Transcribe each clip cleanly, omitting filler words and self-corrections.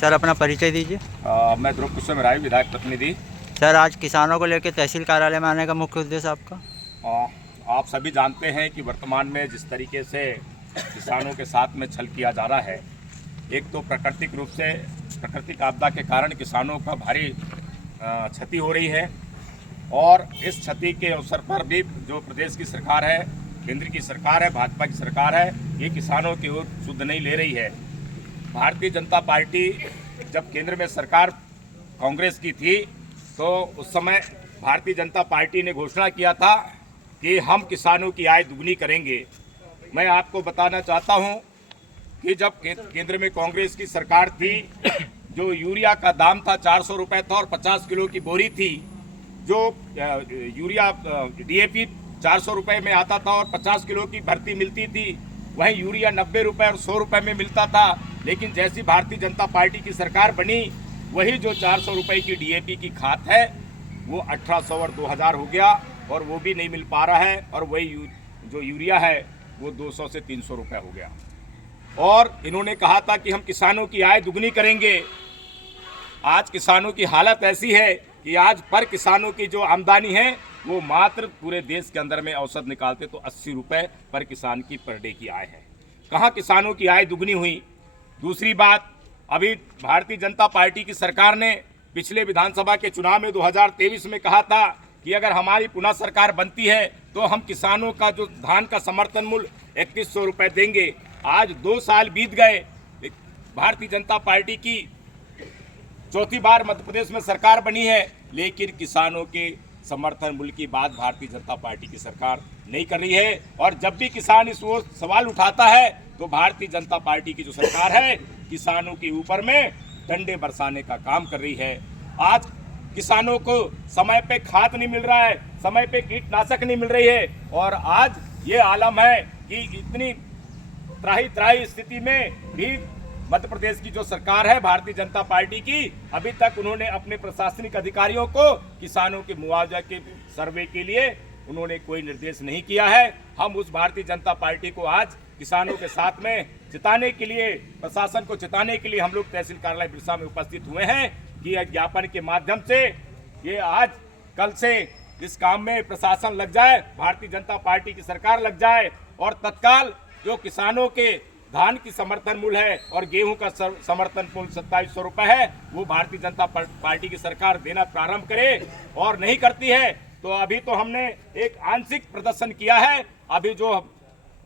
Sir अपना परिचय दीजिए। मैं ध्रुव कुशवाहा राय, विधायक प्रतिनिधि। सर आज किसानों को लेकर तहसील कार्यालय में आने का मुख्य उद्देश्य आपका? आप सभी जानते हैं कि वर्तमान में जिस तरीके से किसानों के साथ में छल किया जा रहा है, एक तो प्राकृतिक रूप से प्राकृतिक आपदा के कारण किसानों का भारी क्षति हो रही है, और इस क्षति के अवसर पर भी जो प्रदेश की सरकार है, केंद्र की सरकार है, भाजपा की सरकार है, ये किसानों की ओर सुध नहीं ले रही है। भारतीय जनता पार्टी जब केंद्र में सरकार कांग्रेस की थी तो उस समय भारतीय जनता पार्टी ने घोषणा किया था कि हम किसानों की आय दुगनी करेंगे। मैं आपको बताना चाहता हूं कि जब केंद्र में कांग्रेस की सरकार थी, जो यूरिया का दाम था 400 रुपये था और 50 किलो की बोरी थी, जो यूरिया डीएपी 400 रुपये में आता था और 50 किलो की भर्ती मिलती थी, वहीं यूरिया 90 रुपये और 100 रुपये में मिलता था। लेकिन जैसी भारतीय जनता पार्टी की सरकार बनी, वही जो 400 रुपये की डीएपी की खाद है वो 1800 और 2000 हो गया, और वो भी नहीं मिल पा रहा है, और वही जो यूरिया है वो 200 से 300 रुपये हो गया। और इन्होंने कहा था कि हम किसानों की आय दुगनी करेंगे। आज किसानों की हालत ऐसी है कि आज पर किसानों की जो आमदनी है वो मात्र पूरे देश के अंदर में औसत निकालते तो 80 रुपये पर किसान की पर डे की आय है। कहाँ किसानों की आय दुगनी हुई? दूसरी बात, अभी भारतीय जनता पार्टी की सरकार ने पिछले विधानसभा के चुनाव में 2023 में कहा था कि अगर हमारी पुनः सरकार बनती है तो हम किसानों का जो धान का समर्थन मूल्य 3100 रुपये देंगे। आज 2 साल बीत गए, भारतीय जनता पार्टी की चौथी बार मध्य प्रदेश में सरकार बनी है, लेकिन किसानों के समर्थन मूल्य की बात भारतीय जनता पार्टी की सरकार नहीं कर रही है। और जब भी किसान इस ओर सवाल उठाता है तो भारतीय जनता पार्टी की जो सरकार है किसानों के ऊपर में डंडे बरसाने का काम कर रही है। आज किसानों को समय पे खाद नहीं मिल रहा है, समय पे कीटनाशक नहीं मिल रही है, और आज ये आलम है कि इतनी त्राही स्थिति में भी मध्य प्रदेश की जो सरकार है भारतीय जनता पार्टी की, अभी तक उन्होंने अपने प्रशासनिक अधिकारियों को किसानों के मुआवजा के सर्वे के लिए उन्होंने कोई निर्देश नहीं किया है। हम उस भारतीय जनता पार्टी को आज किसानों के साथ में चिताने के लिए, प्रशासन को चिताने के लिए हम लोग तहसील कार्यालय बिरसा में उपस्थित हुए हैं कि ज्ञापन के माध्यम से ये आज कल से इस काम में प्रशासन लग जाए, भारतीय जनता पार्टी की सरकार लग जाए, और तत्काल जो किसानों के धान की समर्थन मूल्य है और गेहूं का समर्थन मूल्य 2700 रुपये है, वो भारतीय जनता पार्टी की सरकार देना प्रारंभ करे। और नहीं करती है तो अभी तो हमने एक आंशिक प्रदर्शन किया है। अभी जो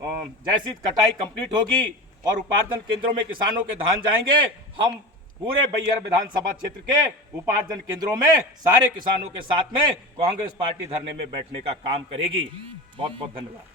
जैसी कटाई कंप्लीट होगी और उपार्जन केंद्रों में किसानों के धान जाएंगे, हम पूरे बैहर विधानसभा क्षेत्र के उपार्जन केंद्रों में सारे किसानों के साथ में कांग्रेस पार्टी धरने में बैठने का काम करेगी। बहुत बहुत धन्यवाद।